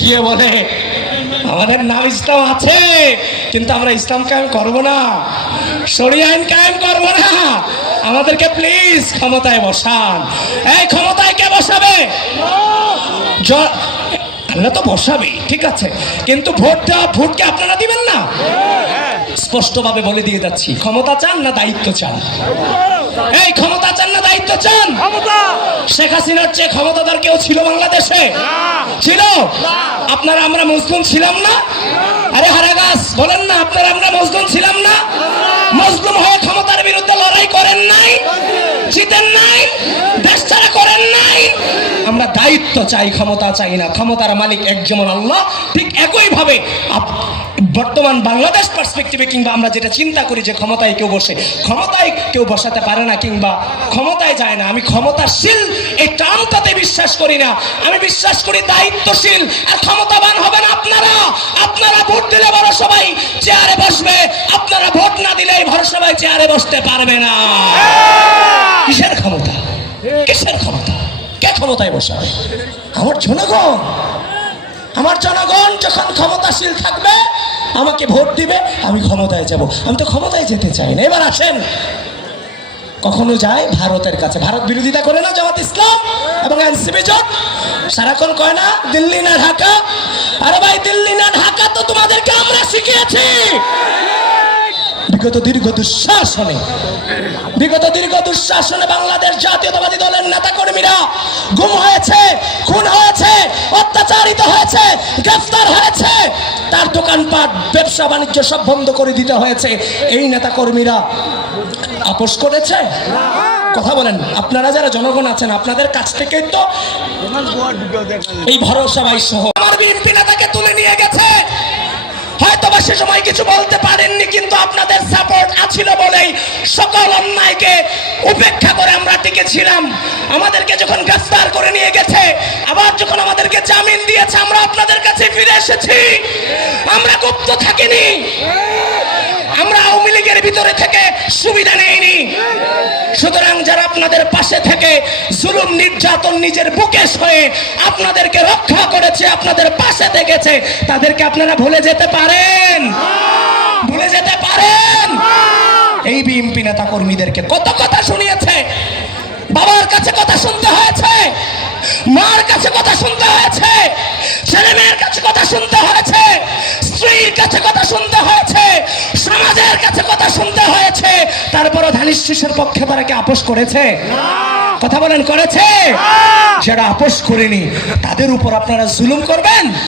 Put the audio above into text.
গিয়ে বলে আমাদের নাম ইসলাম আছে, কিন্তু আমরা ইসলাম কায়েম করব না, শরিয়া আইন কায়েম করব না, আমাদেরকে প্লিজ ক্ষমতায় বসান। এই ক্ষমতায় কে বসাবে? আল্লাহ তো বসাবে, ঠিক আছে, কিন্তু ভোট কি আপনারা দিবেন না? স্পষ্টভাবে বলে দিয়ে যাচ্ছি, ক্ষমতা চান না দায়িত্ব চান? এই ক্ষমতা চান না দায়িত্ব চান? শেখ হাসিনার চেয়ে ক্ষমতাধর কেউ ছিল বাংলাদেশে? ছিল? আপনারা আমরা মজলুম ছিলাম না? আরে হারাগাছ বলেন না, আপনারা আমরা মজলুম ছিলাম না? মজলুম হয়ে ক্ষমতার বিরুদ্ধে লড়াই করেন নাই? জিতেন নাই? দেশ ছাড়া করেন নাই? আমরা দায়িত্ব চাই, ক্ষমতা চাই না। ক্ষমতার মালিক এক যেমন আল্লাহ, ঠিক একই ভাবে বর্তমান বাংলাদেশ পার্সপেক্টিভে কিংবা আমরা যেটা চিন্তা করি যে ক্ষমতায় কেউ বসে, ক্ষমতায় কেউ বসাতে পারে না কিংবা ক্ষমতায় যায় না। আমি ক্ষমতাশীল এই টার্মটাতে বিশ্বাস করি না, আমি বিশ্বাস করি দায়িত্বশীল। আর ক্ষমতাবান হবেন আপনারা। আপনারা ভোট দিলে বড় সবাই চেয়ারে বসবে, আপনারা ভোট না দিলে বড় সবাই চেয়ারে বসতে পারবে না। কিসের ক্ষমতা? কিসের ক্ষমতা? কে ক্ষমতায় বসাবে? আমার জনগণ। আমার জনগণ যখন ক্ষমতাশীল থাকবে, আমাকে ভোট দিবে, আমি ক্ষমতায় যাব। আমি তো ক্ষমতায় যেতে চাই না। এবার আসেন, কখনো যায় ভারতের কাছে, ভারত বিরোধিতা করে না জামাত ইসলাম এবং এনসিপি জোট, সারাক্ষণ কয় না দিল্লি না ঢাকা। আরে ভাই, দিল্লি না ঢাকা তো তোমাদেরকে আমরা শিখিয়েছি। বিগত দীর্ঘ দুঃশাসনে বাংলাদেশ জাতীয়তাবাদী দলের নেতা কর্মীরা গুম হয়েছে, খুন হয়েছে, অত্যাচারিত হয়েছে, গ্রেফতার হয়েছে, তার দোকানপাট ব্যবসা বাণিজ্য সব বন্ধ করে দিতে হয়েছে। এই নেতা কর্মীরা আপোষ করেছে? কথা বলেন। আপনারা যারা জনগণ আছেন, আপনাদের কাছ থেকে তো এই ভরসা ভাই সহ আমার বিএনপি নেতাকে তুলে নিয়ে গেছে। হয়তোবা সে সময় কিছু বলতে পারেননি, কিন্তু আপনাদের সাপোর্ট আছিল বলেই সকল অন্যায়কে উপেক্ষা করে আমরা টিকে ছিলাম। আমাদেরকে যখন গ্রেফতার করে নিয়ে গেছে, আবার যখন আমাদেরকে জামিন দিয়েছে, আমরা আপনাদের কাছে ফিরে এসেছি। আমরা গুপ্ত থাকিনি, আমরা আওয়ামী লীগের ভিতরে থেকে সুবিধা নেইনি। সুতরাং যারা আপনাদের পাশে থেকে জুলুম নির্যাতন নিজের বুকে সয়ে আপনাদেরকে রক্ষা করেছে, আপনাদের পাশে থেকেছে, তাদেরকে আপনারা ভুলে যেতে পারেন? ভুলে যেতে পারেন? এই বিএনপি নেতা কর্মীদেরকে কত কথা শুনিয়েছে। বাবার কাছে কথা শুনতে হয়েছে, মার কাছে কথা শুনতে হয়েছে, ছেলে মেয়ের কাছে কথা শুনতে হয়েছে, স্ত্রীর কাছে কথা শুনতে হয়েছে, সমাজের কাছে কথা শুনতে হয়েছে। তারপরও ধানের শীষের পক্ষে তারা কি আপোষ করেছে? কথা বলেন, করেছে? যারা আপোষ করেনি তাদের উপর আপনারা জুলুম করবেন?